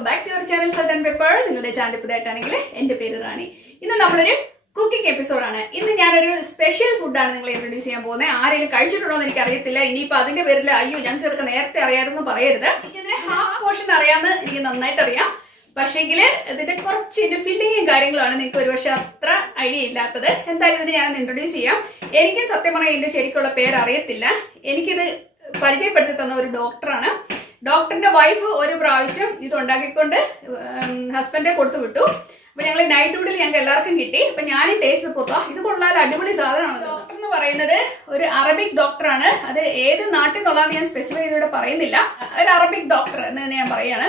Welcome back to your channel salt and pepper. നിങ്ങളുടെ channel പുതിയതായിട്ടാണെങ്കിൽ എൻ്റെ പേര് റാണി. ഇന്ന് നമ്മളൊരു കുക്കിംഗ് എപ്പിസോഡാണ്. ഇന്ന് ഞാനൊരു സ്പെഷ്യൽ ഫുഡാണ് നിങ്ങളെ ഇൻട്രൊഡ്യൂസ് ചെയ്യാൻ പോകുന്നത്. ആരെങ്കിലും കഴിച്ചിട്ടുണ്ടോ എന്ന് എനിക്ക് അറിയത്തില്ല. ഇനിയിപ്പോൾ അതിന്റെ പേരിൽ അയ്യോ ഞങ്ങൾക്ക് ഇതൊക്കെ നേരത്തെ അറിയാമെന്ന് പറയരുത്. ഇതിന്റെ ഹാഫ് പോർഷൻ അറിയാമെന്ന് എനിക്ക് നന്നായിട്ട് അറിയാം. പക്ഷേങ്കിൽ ഇതിന്റെ കുറച്ച് ഫില്ലിങ്ങും കാര്യങ്ങളാണ് നിങ്ങൾക്ക് ഒരുപക്ഷെ അത്ര ഐഡിയ ഇല്ലാത്തത്. എന്തായാലും ഇതിന് ഞാൻ ഇൻട്രൊഡ്യൂസ് ചെയ്യാം. എനിക്കും സത്യം പറഞ്ഞാൽ ഇതിന്റെ ശരിക്കുള്ള പേര് അറിയത്തില്ല. എനിക്കിത് പരിചയപ്പെടുത്തി തന്ന ഒരു ഡോക്ടറാണ്. ഡോക്ടറിന്റെ വൈഫ് ഒരു പ്രാവശ്യം ഇത് ഉണ്ടാക്കിക്കൊണ്ട് ഹസ്ബൻഡെ കൊടുത്തു വിട്ടു. അപ്പൊ ഞങ്ങൾ നൈറ്റ് ഡ്യൂട്ടിയിൽ ഞങ്ങൾക്ക് എല്ലാവർക്കും കിട്ടി. അപ്പൊ ഞാനും ടേസ്റ്റ് പോത്താ ഇത് കൊള്ളാൻ അടിപൊളി സാധനമാണ്. ഡോക്ടർ എന്ന് പറയുന്നത് ഒരു അറബിക് ഡോക്ടറാണ്. അത് ഏത് നാട്ടിൽ നിന്നുള്ളതാണ് ഞാൻ സ്പെസിഫൈ ചെയ്തിവിടെ പറയുന്നില്ല. ഒരു അറബിക് ഡോക്ടർ എന്ന് തന്നെ ഞാൻ പറയാണ്.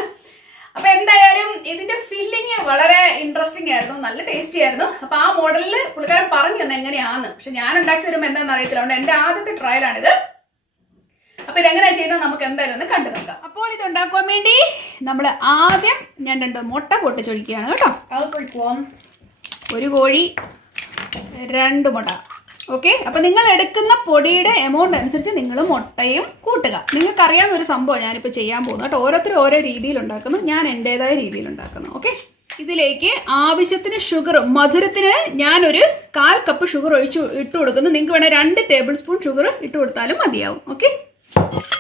അപ്പൊ എന്തായാലും ഇതിന്റെ ഫില്ലിങ് വളരെ ഇൻട്രസ്റ്റിംഗ് ആയിരുന്നു, നല്ല ടേസ്റ്റി ആയിരുന്നു. അപ്പൊ ആ മോഡലിൽ പുള്ളിക്കാരൻ പറഞ്ഞു തന്നെ എങ്ങനെയാന്ന്. പക്ഷെ ഞാൻ ഉണ്ടാക്കി വരുമ്പോൾ എന്താണെന്ന് അറിയത്തില്ല. അതുകൊണ്ട് എന്റെ ആദ്യത്തെ ട്രയലാണിത്. അപ്പൊ ഇതെങ്ങനെയാ ചെയ്യുന്നത് നമുക്ക് എന്തായാലും ഒന്ന് കണ്ടു നോക്കാം. അപ്പോൾ ഇത് ഉണ്ടാക്കുവാൻ വേണ്ടി നമ്മൾ ആദ്യം ഞാൻ 2 മുട്ട പൊട്ടിച്ചൊഴിക്കുകയാണ് കേട്ടോ. ഒരു കോഴി 2 മുട്ട. ഓക്കെ, അപ്പൊ നിങ്ങൾ എടുക്കുന്ന പൊടിയുടെ എമൗണ്ട് അനുസരിച്ച് നിങ്ങൾ മുട്ടയും കൂട്ടുക. നിങ്ങൾക്ക് അറിയാവുന്ന ഒരു സംഭവം ഞാനിപ്പോൾ ചെയ്യാൻ പോകുന്നു കേട്ടോ. ഓരോരുത്തരും ഓരോ രീതിയിൽ ഉണ്ടാക്കുന്നു, ഞാൻ എൻ്റെതായ രീതിയിൽ ഉണ്ടാക്കുന്നു. ഓക്കെ, ഇതിലേക്ക് ആവശ്യത്തിന് ഷുഗർ, മധുരത്തിന് ഞാനൊരു 1/4 കപ്പ് ഷുഗർ ഇട്ട് കൊടുക്കുന്നു. നിങ്ങൾക്ക് വേണേൽ 2 ടേബിൾ സ്പൂൺ ഷുഗർ ഇട്ട് കൊടുത്താലും മതിയാവും. ഓക്കെ,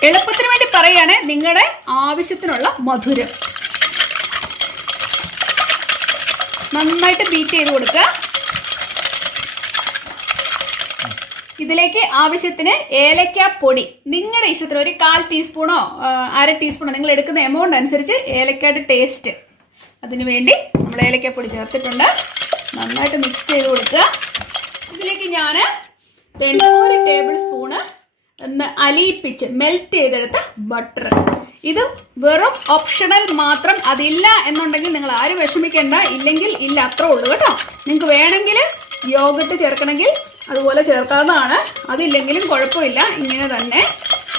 എളുപ്പത്തിന് വേണ്ടി പറയുകയാണ്. നിങ്ങളുടെ ആവശ്യത്തിനുള്ള മധുരം നന്നായിട്ട് ബീറ്റ് ചെയ്ത് കൊടുക്കുക. ഇതിലേക്ക് ആവശ്യത്തിന് ഏലക്കാപ്പൊടി നിങ്ങളുടെ ഇഷ്ടത്തിന് ഒരു 1/4 ടീസ്പൂണോ 1/2 ടീസ്പൂണോ നിങ്ങൾ എടുക്കുന്ന എമൗണ്ട് അനുസരിച്ച് ഏലക്കയുടെ ടേസ്റ്റ്, അതിനു വേണ്ടി നമ്മൾ ഏലക്കാപ്പൊടി ചേർത്തിട്ടുണ്ട്. നന്നായിട്ട് മിക്സ് ചെയ്ത് കൊടുക്കുക. ഇതിലേക്ക് ഞാൻ 1 ടേബിൾ സ്പൂണ് ഒന്ന് അലിയിപ്പിച്ച് മെൽറ്റ് ചെയ്തെടുത്ത ബട്ടർ. ഇത് വെറും ഓപ്ഷണൽ മാത്രം. അതില്ല എന്നുണ്ടെങ്കിൽ നിങ്ങൾ ആരും വിഷമിക്കേണ്ട. ഇല്ലെങ്കിൽ ഇല്ല, അത്രേ ഉള്ളൂ കേട്ടോ. നിങ്ങൾക്ക് വേണമെങ്കിൽ യോഗട്ട് ചേർക്കണമെങ്കിൽ അതുപോലെ ചേർക്കാവുന്നതാണ്. അതില്ലെങ്കിലും കുഴപ്പമില്ല, ഇങ്ങനെ തന്നെ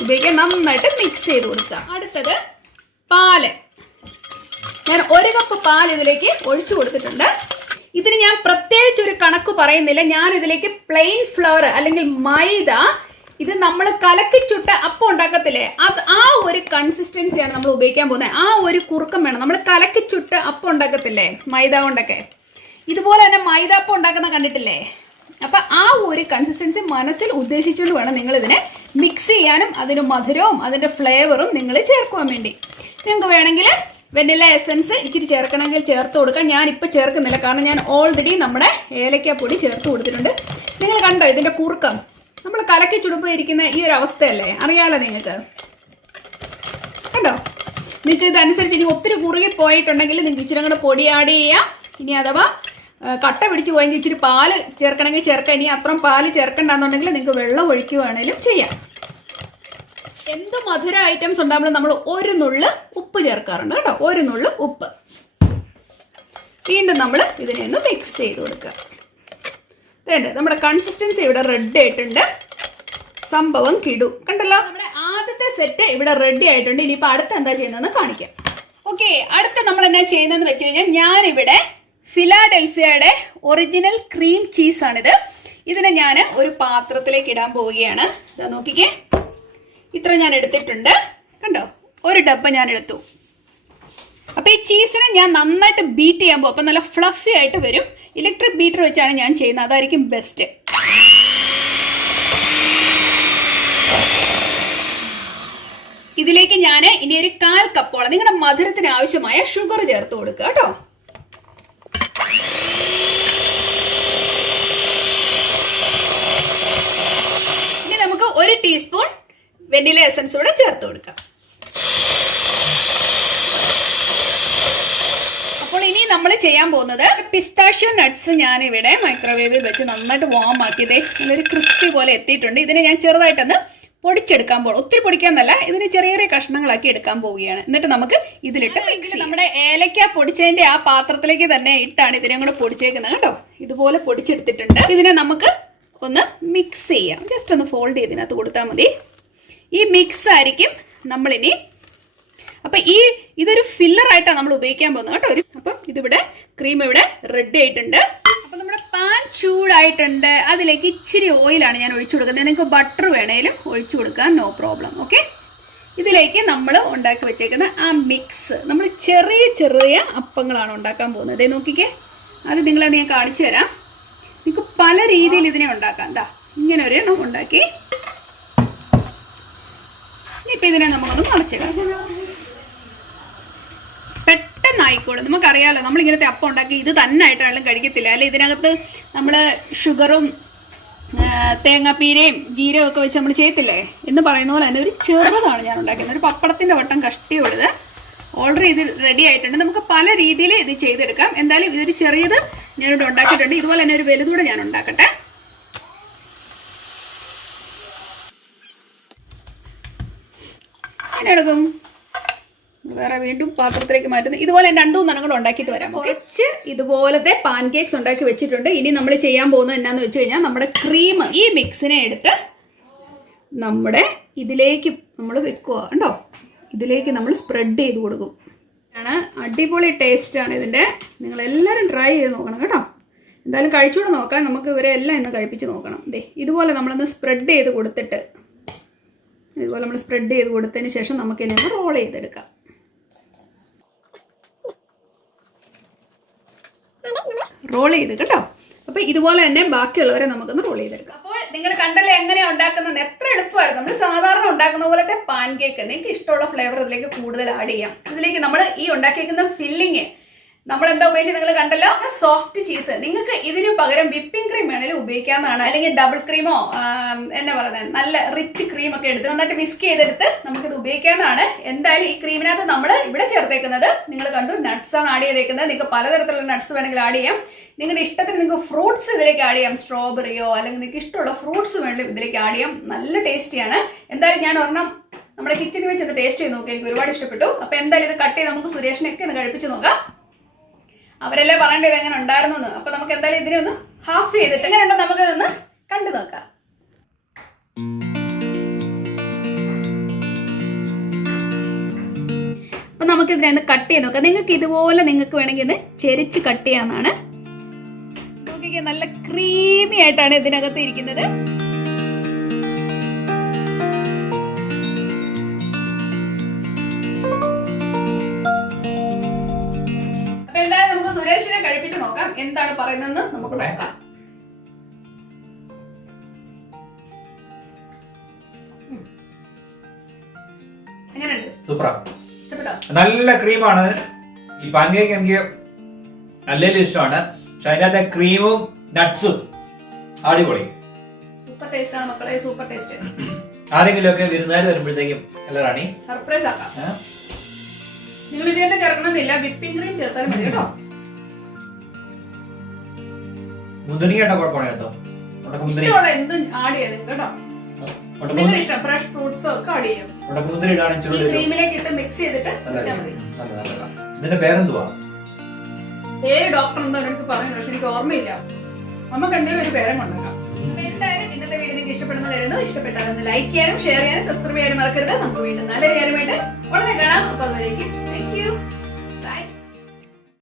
ഉപയോഗിക്കാൻ. നന്നായിട്ട് മിക്സ് ചെയ്ത് കൊടുക്കുക. അടുത്തത് പാല്. ഞാൻ 1 കപ്പ് പാൽ ഇതിലേക്ക് ഒഴിച്ചു കൊടുത്തിട്ടുണ്ട്. ഇതിന് ഞാൻ പ്രത്യേകിച്ച് ഒരു കണക്ക് പറയുന്നില്ല. ഞാൻ ഇതിലേക്ക് പ്ലെയിൻ ഫ്ലവർ അല്ലെങ്കിൽ മൈദ, ഇത് നമ്മൾ കലക്കിച്ചുട്ട അപ്പം ഉണ്ടാക്കത്തില്ലേ, അത് ആ ഒരു കൺസിസ്റ്റൻസിയാണ് നമ്മൾ ഉപയോഗിക്കാൻ പോകുന്നത്. ആ ഒരു കുറുക്കം വേണം. നമ്മൾ കലക്കിച്ചുട്ട് അപ്പം ഉണ്ടാക്കത്തില്ലേ മൈദ കൊണ്ടൊക്കെ, ഇതുപോലെ തന്നെ മൈദാപ്പം ഉണ്ടാക്കുന്ന കണ്ടിട്ടില്ലേ. അപ്പൊ ആ ഒരു കൺസിസ്റ്റൻസി മനസ്സിൽ ഉദ്ദേശിച്ചുകൊണ്ട് വേണം നിങ്ങൾ ഇതിനെ മിക്സ് ചെയ്യാനും അതിന് മധുരവും അതിന്റെ ഫ്ലേവറും നിങ്ങൾ ചേർക്കുവാൻ വേണ്ടി. നിങ്ങൾക്ക് വേണമെങ്കിൽ വെനില എസൻസ് ഇച്ചിരി ചേർക്കണമെങ്കിൽ ചേർത്ത് കൊടുക്കാം. ഞാനിപ്പോൾ ചേർക്കുന്നില്ല, കാരണം ഞാൻ ഓൾറെഡി നമ്മുടെ ഏലക്കാപ്പൊടി ചേർത്ത് കൊടുത്തിട്ടുണ്ട്. നിങ്ങൾ കണ്ടോ ഇതിന്റെ കുറുക്കം? നമ്മൾ കലക്കി ചുടുമ്പോൾ ഇരിക്കുന്ന ഈ ഒരു അവസ്ഥയല്ലേ, അറിയാലോ നിങ്ങൾക്ക്. കണ്ടോ? നിങ്ങൾക്ക് ഇതനുസരിച്ച് ഇനി ഒത്തിരി കുറുകി പോയിട്ടുണ്ടെങ്കിൽ നിങ്ങൾക്ക് ഇച്ചിരി കൂടെ പൊടി ആഡ് ചെയ്യാം. ഇനി അഥവാ കട്ട പിടിച്ച് പോയെങ്കിൽ ഇച്ചിരി പാല് ചേർക്കണമെങ്കിൽ ചേർക്കാം. ഇനി അത്രയും പാല് ചേർക്കണ്ടെന്നുണ്ടെങ്കിൽ നിങ്ങൾക്ക് വെള്ളം ഒഴിക്കുകയാണെങ്കിലും ചെയ്യാം. എന്ത് മധുര ഐറ്റംസ് ഉണ്ടാകുമ്പോൾ നമ്മൾ 1 നുള്ള് ഉപ്പ് ചേർക്കാറുണ്ട് കേട്ടോ. 1 നുള്ള് ഉപ്പ്. വീണ്ടും നമ്മൾ ഇതിനെ ഒന്ന് മിക്സ് ചെയ്ത് കൊടുക്കുക. നമ്മുടെ കൺസിസ്റ്റൻസി ഇവിടെ റെഡി ആയിട്ടുണ്ട്. സംഭവം കിടു. കണ്ടല്ലോ, നമ്മുടെ ആദ്യത്തെ സെറ്റ് ഇവിടെ റെഡി ആയിട്ടുണ്ട്. ഇനിയിപ്പോൾ അടുത്ത എന്താ ചെയ്യുന്നതെന്ന് കാണിക്കാം. ഓക്കെ, അടുത്ത നമ്മൾ എന്നാ ചെയ്യുന്നതെന്ന് വെച്ച് കഴിഞ്ഞാൽ ഞാനിവിടെ ഫിലാഡൽഫിയയുടെ ഒറിജിനൽ ക്രീം ചീസാണിത്. ഇതിനെ ഞാൻ ഒരു പാത്രത്തിലേക്ക് ഇടാൻ പോവുകയാണ്. ഇതാ നോക്കിക്കേ, ഇത്ര ഞാൻ എടുത്തിട്ടുണ്ട്. കണ്ടോ, 1 ഡബ്ബ ഞാൻ എടുത്തു. അപ്പൊ ഈ ചീസിനെ ഞാൻ നന്നായിട്ട് ബീറ്റ് ചെയ്യാൻ പോകും. അപ്പൊ നല്ല ഫ്ലഫി ആയിട്ട് വരും. ഇലക്ട്രിക് ബീറ്റർ വെച്ചാണ് ഞാൻ ചെയ്യുന്നത്, അതായിരിക്കും ബെസ്റ്റ്. ഇതിലേക്ക് ഞാൻ ഇനി ഒരു 1/4 കപ്പോളം നിങ്ങളുടെ മധുരത്തിന് ആവശ്യമായ ഷുഗർ ചേർത്ത് കൊടുക്കുക കേട്ടോ. ഇനി നമുക്ക് 1 ടീസ്പൂൺ വെനില എസൻസ് കൂടെ ചേർത്ത് കൊടുക്കാം. അപ്പോൾ ഇനി നമ്മൾ ചെയ്യാൻ പോകുന്നത് പിസ്താഷ്യോ നട്ട്സ് ഞാനിവിടെ മൈക്രോവേവിൽ വെച്ച് നന്നായിട്ട് വാം ആക്കിയതേ നല്ലൊരു ക്രിസ്പി പോലെ എത്തിയിട്ടുണ്ട്. ഇതിനെ ഞാൻ ചെറുതായിട്ടൊന്ന് പൊടിച്ചെടുക്കാൻ പോകും. ഒത്തിരി പൊടിക്കാന്നല്ല, ഇതിന് ചെറിയ ചെറിയ കഷ്ണങ്ങളാക്കി എടുക്കാൻ പോവുകയാണ്. എന്നിട്ട് നമുക്ക് ഇതിലിട്ട് മിക്സ്. നമ്മുടെ ഏലക്ക പൊടിച്ചതിന്റെ ആ പാത്രത്തിലേക്ക് തന്നെ ഇട്ടാണ് ഇതിനെ കൂടെ പൊടിച്ചേക്കുന്നത് കേട്ടോ. ഇതുപോലെ പൊടിച്ചെടുത്തിട്ടുണ്ട്. ഇതിനെ നമുക്ക് ഒന്ന് മിക്സ് ചെയ്യാം. ജസ്റ്റ് ഒന്ന് ഫോൾഡ് ചെയ്ത് ഇതിനകത്ത് കൊടുത്താൽ മതി. ഈ മിക്സ് ആയിരിക്കും നമ്മളിനി. അപ്പൊ ഇതൊരു ഫില്ലർ ആയിട്ടാണ് നമ്മൾ ഉപയോഗിക്കാൻ പോകുന്നത് കേട്ടോ. അപ്പം ഇതിവിടെ ക്രീം ഇവിടെ റെഡി ആയിട്ടുണ്ട്. അപ്പൊ നമ്മുടെ പാൻ ചൂടായിട്ടുണ്ട്. അതിലേക്ക് ഇച്ചിരി ഓയിലാണ് ഞാൻ ഒഴിച്ചു കൊടുക്കുന്നത്. നിങ്ങൾക്ക് ബട്ടർ വേണേലും ഒഴിച്ചു കൊടുക്കാൻ, നോ പ്രോബ്ലം. ഓക്കെ, ഇതിലേക്ക് നമ്മൾ ഉണ്ടാക്കി വെച്ചേക്കുന്ന ആ മിക്സ് നമ്മൾ ചെറിയ ചെറിയ അപ്പങ്ങളാണ് ഉണ്ടാക്കാൻ പോകുന്നത്. ഇതേ നോക്കിക്കേ, അത് നിങ്ങളെ ഞാൻ കാണിച്ചു തരാം. നിങ്ങൾക്ക് പല രീതിയിൽ ഇതിനെ ഉണ്ടാക്കാം. എന്താ ഇങ്ങനെ ഒരു എണ്ണം ഉണ്ടാക്കി. ഇനിയിപ്പോൾ ഇതിനെ നമുക്കൊന്ന് മറിച്ചിടാം. പെട്ടെന്നായിക്കോളും. നമുക്കറിയാമല്ലോ, നമ്മളിങ്ങനത്തെ അപ്പം ഉണ്ടാക്കി ഇത് തന്നെ ആയിട്ടാണെങ്കിലും കഴിക്കത്തില്ല. അല്ലെ ഇതിനകത്ത് നമ്മൾ ഷുഗറും തേങ്ങാപ്പീരയും ജീരകം ഒക്കെ വെച്ച് നമ്മൾ ചെയ്യത്തില്ലേ എന്ന് പറയുന്ന പോലെ തന്നെ ഒരു ചെറുതാണ് ഞാൻ ഉണ്ടാക്കുന്നത്. ഒരു പപ്പടത്തിൻ്റെ വട്ടം കഷ്ടിയുള്ളത് ഓൾറെഡി ഇത് റെഡി ആയിട്ടുണ്ട്. നമുക്ക് പല രീതിയിൽ ഇത് ചെയ്തെടുക്കാം. എന്തായാലും ഇതൊരു ചെറിയത് ഞാനിവിടെ ഉണ്ടാക്കിയിട്ടുണ്ട്. ഇതുപോലെ തന്നെ ഒരു വലുതൂടെ ഞാൻ ഉണ്ടാക്കട്ടെ. എടുക്കും വേറെ വീണ്ടും പാത്രത്തിലേക്ക് മാറ്റുന്നത്. ഇതുപോലെ 2-3 കൂടെ ഉണ്ടാക്കിയിട്ട് വരാം. കുറച്ച് ഇതുപോലത്തെ പാൻ കേക്ക്സ് ഉണ്ടാക്കി വെച്ചിട്ടുണ്ട്. ഇനി നമ്മൾ ചെയ്യാൻ പോകുന്നത് എന്നാന്ന് വെച്ച് കഴിഞ്ഞാൽ നമ്മുടെ ക്രീം ഈ മിക്സിനെ എടുത്ത് നമ്മുടെ ഇതിലേക്ക് നമ്മൾ വെക്കുക. ഉണ്ടോ, ഇതിലേക്ക് നമ്മൾ സ്പ്രെഡ് ചെയ്ത് കൊടുക്കും. അടിപൊളി ടേസ്റ്റാണ് ഇതിൻ്റെ. നിങ്ങളെല്ലാവരും ട്രൈ ചെയ്ത് നോക്കണം കേട്ടോ. എന്തായാലും കഴിച്ചുകൂടെ നോക്കാം. നമുക്ക് ഇവരെ എല്ലാം ഇന്ന് കഴിപ്പിച്ച് നോക്കണം. ഇതുപോലെ നമ്മളൊന്ന് സ്പ്രെഡ് ചെയ്ത് കൊടുത്തിട്ട് ഇതുപോലെ നമ്മൾ സ്പ്രെഡ് ചെയ്ത് കൊടുത്തതിന് ശേഷം നമുക്ക് ഇതിനെ റോൾ ചെയ്തെടുക്കാം. റോൾ ചെയ്ത് കേട്ടോ. അപ്പൊ ഇതുപോലെ തന്നെ ബാക്കിയുള്ളവരെ നമുക്കൊന്ന് റോൾ ചെയ്തെടുക്കാം. അപ്പോൾ നിങ്ങൾ കണ്ടല്ലേ എങ്ങനെയാണ് ഉണ്ടാക്കുന്നത്? എത്ര എളുപ്പമായിരുന്നു. നമ്മൾ സാധാരണ ഉണ്ടാക്കുന്ന പോലത്തെ പാൻ കേക്ക് നിങ്ങൾക്ക് ഇഷ്ടമുള്ള ഫ്ലേവർ ഇതിലേക്ക് കൂടുതൽ ആഡ് ചെയ്യാം. ഇതിലേക്ക് നമ്മൾ ഈ ഉണ്ടാക്കിയിരിക്കുന്ന ഫില്ലിങ് നമ്മൾ എന്താ ഉപയോഗിച്ചത് നിങ്ങൾ കണ്ടല്ലോ, സോഫ്റ്റ് ചീസ്. നിങ്ങൾക്ക് ഇതിന് പകരം വിപ്പിംഗ് ക്രീം വേണേലും ഉപയോഗിക്കാവുന്നതാണ്. അല്ലെങ്കിൽ ഡബിൾ ക്രീമോ എന്നാ പറയുന്നത് നല്ല റിച്ച് ക്രീം ഒക്കെ എടുത്ത് നന്നായിട്ട് വിസ്ക് ചെയ്തെടുത്ത് നമുക്കിത് ഉപയോഗിക്കാവുന്നതാണ്. എന്തായാലും ഈ ക്രീമിനകത്ത് നമ്മൾ ഇവിടെ ചേർത്തേക്കുന്നത് നിങ്ങൾ കണ്ടു, നട്ട്സ് ആണ് ആഡ് ചെയ്തേക്കുന്നത്. നിങ്ങൾക്ക് പലതരത്തിലുള്ള നട്ട്സ് വേണമെങ്കിൽ ആഡ് ചെയ്യാം. നിങ്ങളുടെ ഇഷ്ടത്തിന് നിങ്ങൾക്ക് ഫ്രൂട്ട്സ് ഇതിലേക്ക് ആഡ് ചെയ്യാം. സ്ട്രോബെറിയോ അല്ലെങ്കിൽ നിങ്ങൾക്ക് ഇഷ്ടമുള്ള ഫ്രൂട്ട്സ് വേണമെങ്കിലും ഇതിലേക്ക് ആഡ് ചെയ്യാം. നല്ല ടേസ്റ്റിയാണ്. എന്തായാലും ഞാൻ ഒരെണ്ണം നമ്മുടെ കിച്ചണിൽ വെച്ച് ഇത് ടേസ്റ്റ് ചെയ്ത് നോക്കി. എനിക്ക് ഒരുപാട് ഇഷ്ടപ്പെട്ടു. അപ്പോൾ എന്തായാലും ഇത് കട്ട് ചെയ്ത് നമുക്ക് സുരേഷിനൊക്കെ ഒന്ന് കഴിപ്പിച്ച് നോക്കാം. അവരെല്ലാം പറയേണ്ടത് എങ്ങനെ ഉണ്ടായിരുന്നു എന്ന്. അപ്പൊ നമുക്ക് എന്തായാലും ഇതിനെ ഒന്ന് ഹാഫ് ചെയ്തിട്ട് എങ്ങനെയുണ്ടോ നമുക്ക് ഇതൊന്ന് കണ്ടു നോക്കാം. അപ്പൊ നമുക്ക് ഇതിനെ ഒന്ന് കട്ട് ചെയ്ത് നോക്കാം. നിങ്ങൾക്ക് ഇതുപോലെ നിങ്ങൾക്ക് വേണമെങ്കിൽ ഒന്ന് ചെരിച്ച് കട്ട് ചെയ്യാവുന്നതാണ്. നോക്കിക്കേ, നല്ല ക്രീമി ആയിട്ടാണ് ഇതിനകത്ത് ഇരിക്കുന്നത്. സുരേഷിനെ കഴിപ്പിച്ച് നോക്കാം എന്താണ് പറയുന്നതെന്ന് നമുക്ക് നോക്കാം. എങ്ങനെയുണ്ട്? സൂപ്പറാ, ഇഷ്ടപ്പെട്ടോ? നല്ല ക്രീമാണ്. ഈ പാൻ കേക്ക് എനിക്ക് നല്ല ഇഷ്ടമാണ്. പക്ഷെ അതിനകത്തെ ക്രീമും നട്ട്സും അടിപൊളി, സൂപ്പർ ടേസ്റ്റ് ആണ് മക്കളെ, സൂപ്പർ ടേസ്റ്റ്. ആരെങ്കിലും ഒക്കെ വിരുന്നുകാർ വരുമ്പോഴത്തേക്കും അല്ല റാണി സർപ്രൈസ് ആക്കാം. നിങ്ങൾ ഇതിന്റെ ചേർക്കണമെന്നില്ല, വിപ്പിംഗ് ക്രീം ചേർത്താലും മതി കേട്ടോ. മുന്തിരി കേട്ടോ, കുഴപ്പമാണ് കേട്ടോ. എന്തും ആഡ് ചെയ്യാം കേട്ടോ. നിങ്ങളുടെ ഇഷ്ടം, ഫ്രഷ് ഫ്രൂട്ട്സോ ഒക്കെ ആഡ് ചെയ്യാം. ക്രീമിലേക്ക് ഇട്ട് മിക്സ് ചെയ്തിട്ട് വെച്ചാൽ മതി. ഇതിന്റെ പേരെന്തുവാ? പേര് ഡോക്ടർ എന്തോ എനിക്ക് പറഞ്ഞു, പക്ഷെ എനിക്ക് ഓർമ്മയില്ല. നമുക്ക് എന്തെങ്കിലും ഒരു പേരും ഉണ്ടാക്കാം. എന്തായാലും ഇന്നത്തെ വീഡിയോ നിങ്ങൾക്ക് ഇഷ്ടപ്പെടുന്ന കരുതുന്നു. ഇഷ്ടപ്പെട്ടാൽ ഒന്ന് ലൈക്ക് ചെയ്യാനും ഷെയർ ചെയ്യാനും സബ്സ്ക്രൈബ് ചെയ്യാനും മറക്കരുത്. നമുക്ക് വീണ്ടും നല്ലൊരു കാര്യമായിട്ട് ഉടനെ കാണാം. അപ്പൊ അതുവരേക്കും താങ്ക് യു.